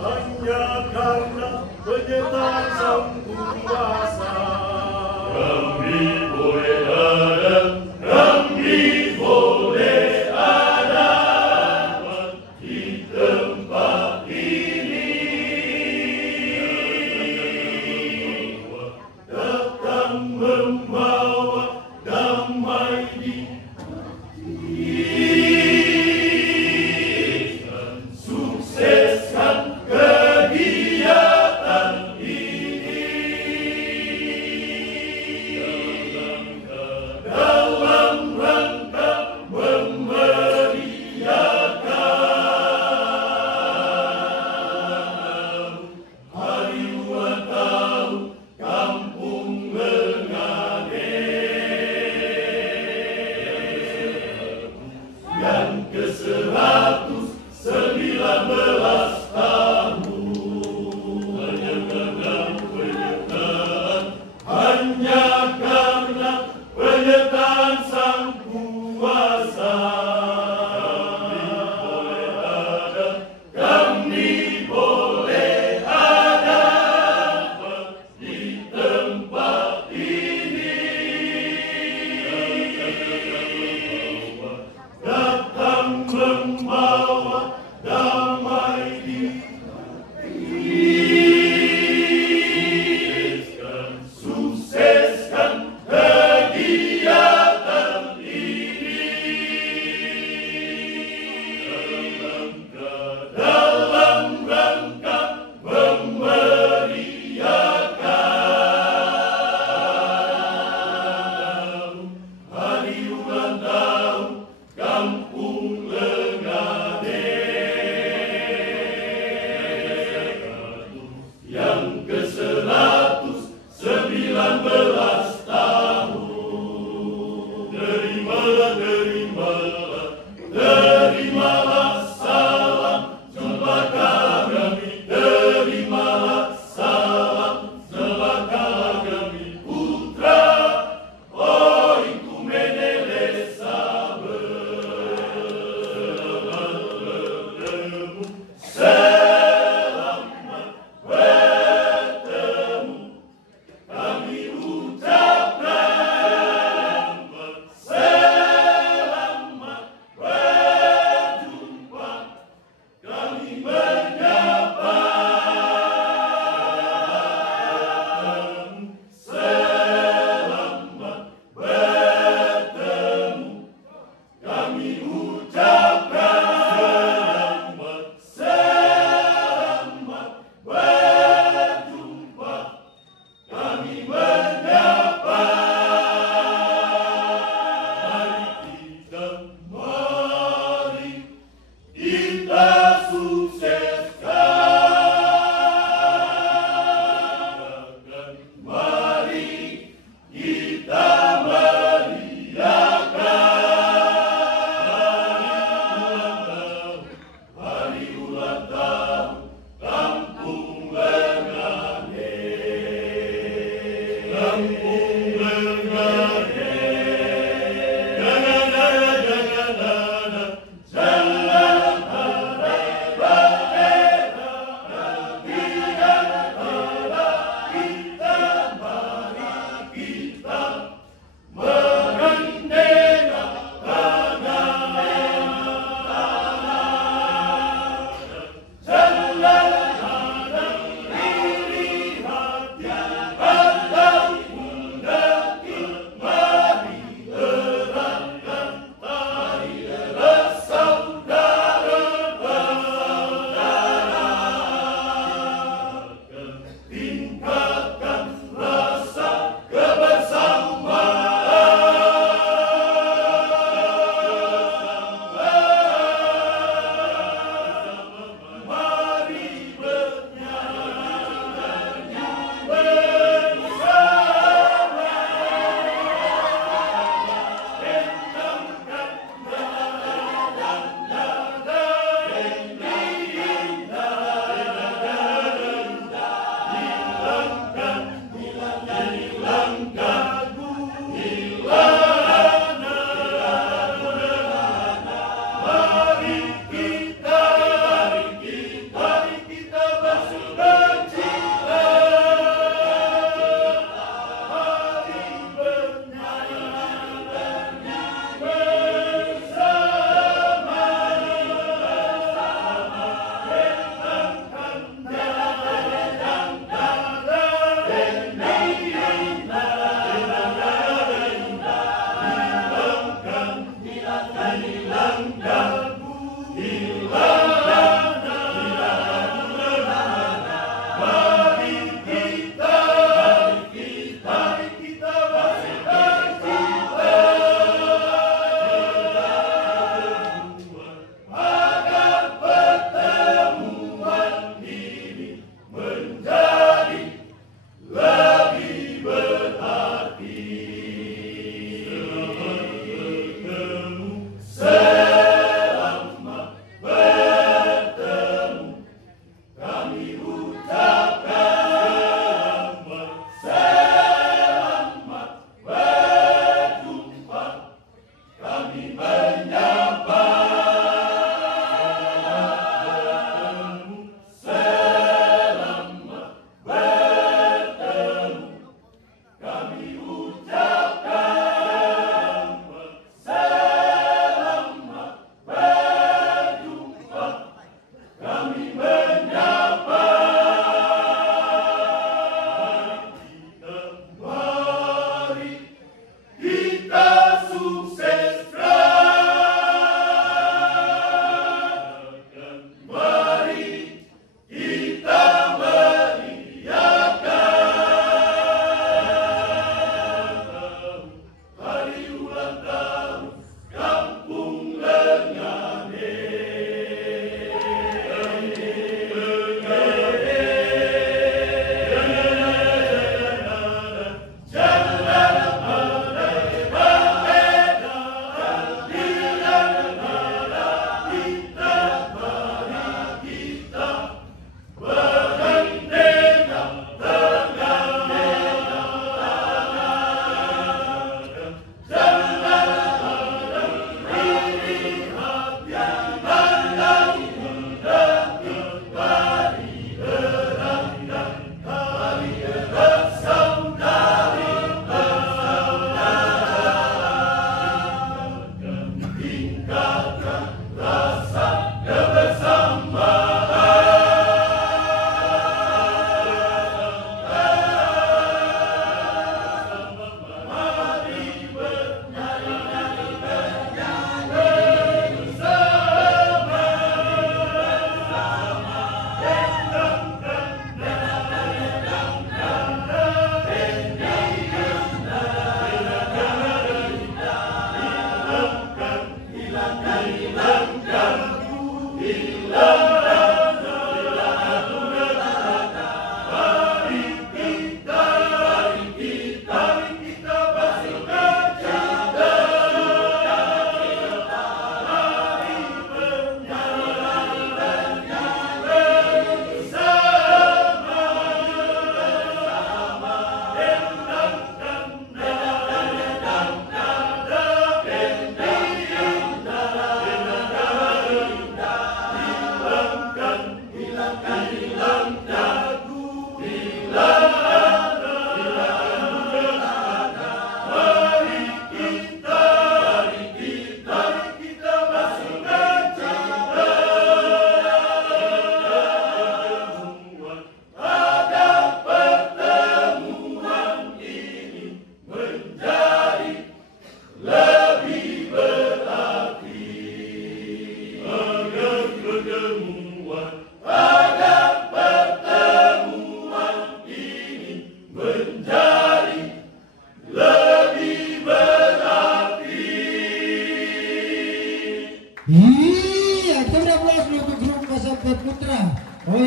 hanya karena penyertaan Sang Penguasa. Kami boleh ada, kami boleh ada di tempat ini. Datang membawa damai di sukseskan kegiatan ini dalam rangka memeriahkan hari ulang tahun Kampung Lengane yang ke-119 tahun. Hanya karena penyertaan Sang Kuasa. Kami boleh ada di tempat ini. Datang membawa damai di sukseskan kegiatan ini dalam rangka memeriahkan hari ulang tahun Kampung Lengane yang ke-119 tahun. Terimalah, terimalah, terimalah salam jumpa kami. Terimalah salam jumpa kami putra Oinku Menele Saber. Selamat bertemu, kami ucapkan. Selamat berjumpa, kami menyapa. Selamat bertemu, kami ucapkan. Selamat Iya, kita udah mulai untuk grup Kasab Putra. Oh,